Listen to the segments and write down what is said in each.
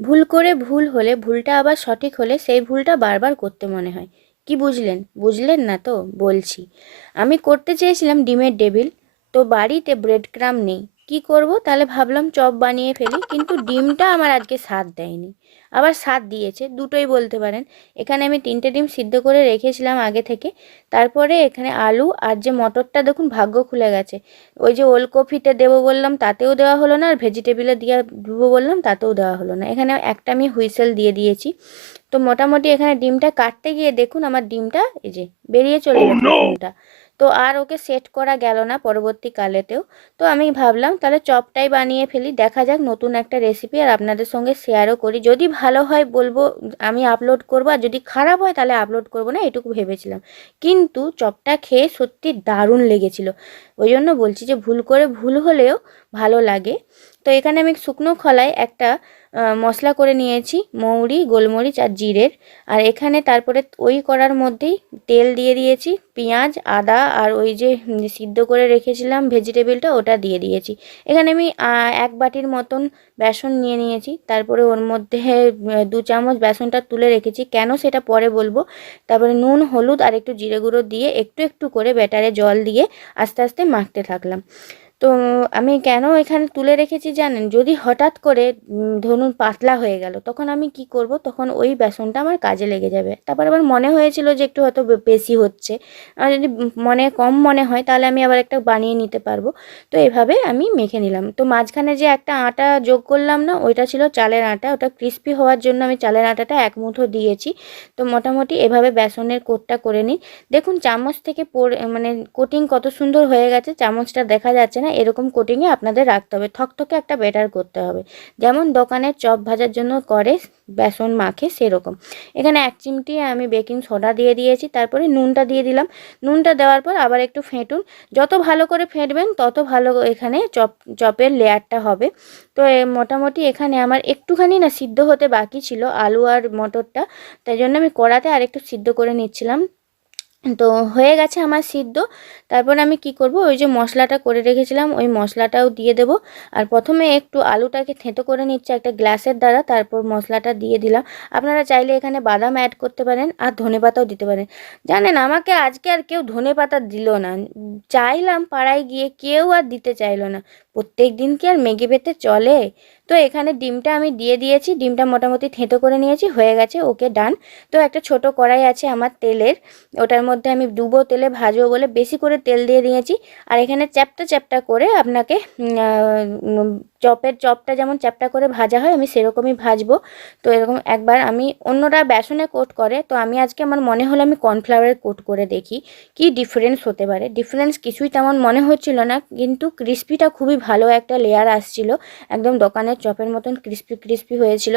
ভুল করে ভুল হলে, ভুলটা আবার সঠিক হলে সেই ভুলটা বারবার করতে মনে হয়। কি বুঝলেন? বুঝলেন না তো? বলছি। আমি করতে চেয়েছিলাম ডিমের টেবিল, তো বাড়িতে ব্রেড ক্রাম্ব নেই। কি করব? তাহলে ভাবলাম চপ বানিয়ে ফেলি, কিন্তু ডিমটা আমার আজকে স্বাদ দেয়নি। আবার স্বাদ দিয়েছে, দুটোই বলতে পারেন। এখানে আমি 3টে ডিম সিদ্ধ করে রেখেছিলাম আগে থেকে। তারপরে এখানে আলু আর যে মটরটা দেখুন ভাগ্য খুলে গেছে। ওই যে ওলকপিতে দেবো বললাম তাতেও দেওয়া হলো না, আর ভেজিটেবিলে দিয়ে দেবো বললাম তাতেও দেওয়া হলো না। এখানে একটা আমি হুইসেল দিয়ে দিয়েছি। তো মোটামুটি এখানে ডিমটা কাটতে গিয়ে দেখুন আমার ডিমটা এই যে বেরিয়ে চলে গেছে ফোনটা। তো আর ওকে সেট করা গেল না পরবর্তীকালেতেও। তো আমি ভাবলাম তাহলে চপটাই বানিয়ে ফেলি, দেখা যাক নতুন একটা রেসিপি, আর আপনাদের সঙ্গে শেয়ারও করি। যদি ভালো হয় বলবো, আমি আপলোড করবো, আর যদি খারাপ হয় তাহলে আপলোড করবো না, এটুকু ভেবেছিলাম। কিন্তু চপটা খেয়ে সত্যি দারুণ লেগেছিল। ওই জন্য বলছি যে ভুল করে ভুল হলেও ভালো লাগে। তো এখানে আমি শুকনো খোলায় একটা মশলা করে নিয়েছি, মৌরি, গোলমরিচ আর জিরের। আর এখানে তারপরে ওই করার মধ্যেই তেল দিয়ে দিয়েছি, পেঁয়াজ, আদা আর ওই যে সিদ্ধ করে রেখেছিলাম ভেজিটেবিলটা, ওটা দিয়ে দিয়েছি। এখানে আমি 1 বাটির মতন বেসন নিয়ে নিয়েছি। তারপরে ওর মধ্যে 2 চামচ বেসনটা তুলে রেখেছি, কেন সেটা পরে বলবো। তারপরে নুন, হলুদ আর একটু জিরে গুঁড়ো দিয়ে একটু একটু করে ব্যাটারে জল দিয়ে আস্তে আস্তে মাখতে থাকলাম। তো আমি কেন এখানে তুলে রেখেছি জানেন? যদি হঠাৎ করে ধরুন পাতলা হয়ে গেল, তখন আমি কি করব? তখন ওই বেসনটা আমার কাজে লেগে যাবে। তারপর আবার মনে হয়েছিল যে একটু হয়তো বেশি হচ্ছে। আর যদি মনে কম মনে হয় তাহলে আমি আবার একটা বানিয়ে নিতে পারবো। তো এভাবে আমি মেখে নিলাম। তো মাঝখানে যে একটা আটা যোগ করলাম না, ওইটা ছিল চালের আটা। ওটা ক্রিস্পি হওয়ার জন্য আমি চালের আটাটা 1 মুঠো দিয়েছি। তো মোটামুটি এভাবে বেসনের কোটটা করে নিই। দেখুন চামচ থেকে পড়ে মানে কোটিং কত সুন্দর হয়ে গেছে, চামচটা দেখা যাচ্ছে না, এরকম কোটিংয়ে আপনাদের রাখতে হবে, থকথকে একটা ব্যাটার করতে হবে, যেমন দোকানের চপ ভাজার জন্য করে বেসন মাখে সেরকম। এখানে 1 চিমটি আমি বেকিং সোডা দিয়ে দিয়েছি, তারপরে নুনটা দিয়ে দিলাম। নুনটা দেওয়ার পর আবার একটু ফেটুন। যত ভালো করে ফেটবেন তত ভালো এখানে চপের লেয়ারটা হবে। তো মোটামুটি এখানে আমার একটুখানি না সিদ্ধ হতে বাকি ছিল আলু আর মটরটা, তাই জন্য আমি কড়াতে আর একটু সিদ্ধ করে নিচ্ছিলাম। তো হয়ে গেছে আমার সিদ্ধ। তারপর আমি কি করব, ওই যে মশলাটা করে রেখেছিলাম ওই মশলাটাও দিয়ে দেব। আর প্রথমে একটু আলুটাকে থেঁতো করে নিচ্ছে একটা গ্লাসের দ্বারা, তারপর মশলাটা দিয়ে দিলাম। আপনারা চাইলে এখানে বাদাম অ্যাড করতে পারেন আর ধনেপাতাও দিতে পারেন। জানেন আমাকে আজকে আর কেউ ধনেপাতা দিল না। চাইলাম পাড়ায় গিয়ে, কেউ আর দিতে চাইলো না। প্রত্যেক দিন কি আর ম্যাগি পেতে চলে? তো এখানে ডিমটা আমি দিয়ে দিয়েছি, ডিমটা মোটামুটি থেঁতো করে নিয়েছি, হয়ে গেছে, ওকে ডান। তো একটা ছোট কড়াই আছে আমার তেলের, ওটার মধ্যে আমি ডুবো তেলে ভাজবো বলে বেশি করে তেল দিয়ে দিয়েছি। আর এখানে চ্যাপ্টা চ্যাপ্টা করে আপনাকে চপটা যেমন চ্যাপ্টা করে ভাজা হয় আমি সেরকমই ভাজবো। তো এরকম একবার আমি, অন্যরা বেসনে কোট করে, তো আমি আজকে আমার মনে হলো আমি কর্নফ্লাওয়ারে কোট করে দেখি কি ডিফারেন্স হতে পারে। ডিফারেন্স কিছুই তেমন মনে হচ্ছিল না, কিন্তু ক্রিস্পিটা খুবই ভালো একটা লেয়ার আসছিল, একদম দোকানের চপের মতন ক্রিস্পি ক্রিস্পি হয়েছিল।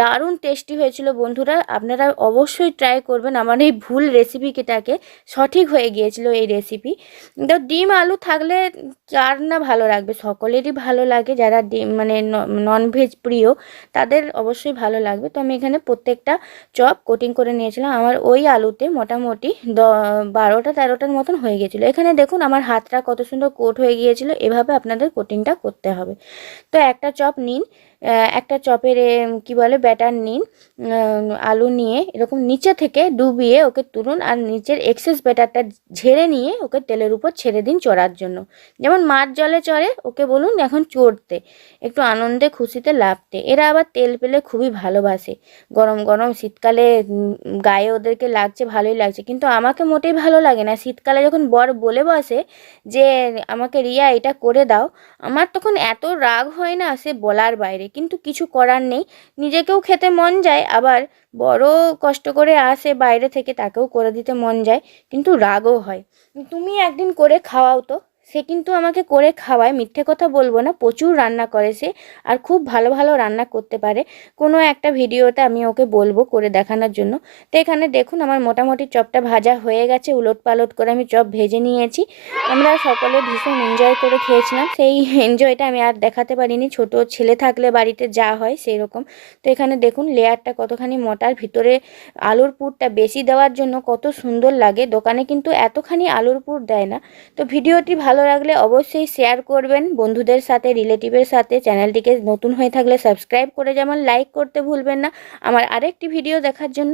দারুণ টেস্টি হয়েছিল বন্ধুরা, আপনারা অবশ্যই ট্রাই করবেন আমার এই ভুল রেসিপিটাকে। সঠিক হয়ে গিয়েছিল এই রেসিপি। তো ডিম আলু থাকলে কার না ভালো লাগবে, সকলেরই ভালো লাগে, যারা ডিম মানে ননভেজ প্রিয় তাদের অবশ্যই ভালো লাগবে। তো আমি এখানে প্রত্যেকটা চপ কোটিং করে নিয়েছিলাম, আমার ওই আলুতে মোটামুটি 12টা 13টার মতন হয়ে গিয়েছিলো। এখানে দেখুন আমার হাতটা কত সুন্দর কোট হয়ে গিয়েছিল। এভাবে আপনাদের কোটিংটা করতে হবে। তো একটা চপ নিন, একটা চপের কি বলে ব্যাটার নিন, আলু নিয়ে এরকম নিচে থেকে ডুবিয়ে ওকে তুলুন, আর নিচের এক্সেস ব্যাটারটা ঝেড়ে নিয়ে ওকে তেলের উপর ছেড়ে দিন চড়ার জন্য। যেমন মাছ জলে চড়ে, ওকে বলুন এখন চড়তে, একটু আনন্দে খুশিতে লাফতে। এরা আবার তেল পেলে খুবই ভালোবাসে। গরম গরম শীতকালে গায়ে ওদেরকে লাগছে, ভালোই লাগছে, কিন্তু আমাকে মোটেই ভালো লাগে না। শীতকালে যখন বর বলে বসে যে আমাকে রিয়া এটা করে দাও, আমার তখন এত রাগ হয় না সে বলার বাইরে, কিন্তু কিছু করার নেই। নিজেকেও খেতে মন যায়, আবার বড় কষ্ট করে আসে বাইরে থেকে, তাকেও করে দিতে মন যায়, কিন্তু রাগও হয়। তুমি একদিন করে খাওয়াও তো। সে কিন্তু আমাকে করে খাওয়ায়, মিথ্যে কথা বলবো না, প্রচুর রান্না করে সে, আর খুব ভালো ভালো রান্না করতে পারে। কোনো একটা ভিডিওতে আমি ওকে বলবো করে দেখানোর জন্য। তো এখানে দেখুন আমার মোটামুটি চপটা ভাজা হয়ে গেছে, উলট পালট করে আমি চপ ভেজে নিয়েছি। আমরা সকলে ভীষণ এনজয় করে খেয়েছিলাম, সেই এনজয়টা আমি আর দেখাতে পারিনি, ছোট ছেলে থাকলে বাড়িতে যা হয় সেই রকম। তো এখানে দেখুন লেয়ারটা কতখানি মোটার, ভিতরে আলুর পুরটা বেশি দেওয়ার জন্য কত সুন্দর লাগে। দোকানে কিন্তু এতখানি আলুর পুর দেয় না। তো ভিডিওটি ভালো ভালো লাগলে অবশ্যই শেয়ার করবেন বন্ধুদের সাথে, রিলেটিভের সাথে। চ্যানেলটিকে নতুন হয়ে থাকলে সাবস্ক্রাইব করে যেমন লাইক করতে ভুলবেন না আমার আরেকটি ভিডিও দেখার জন্য।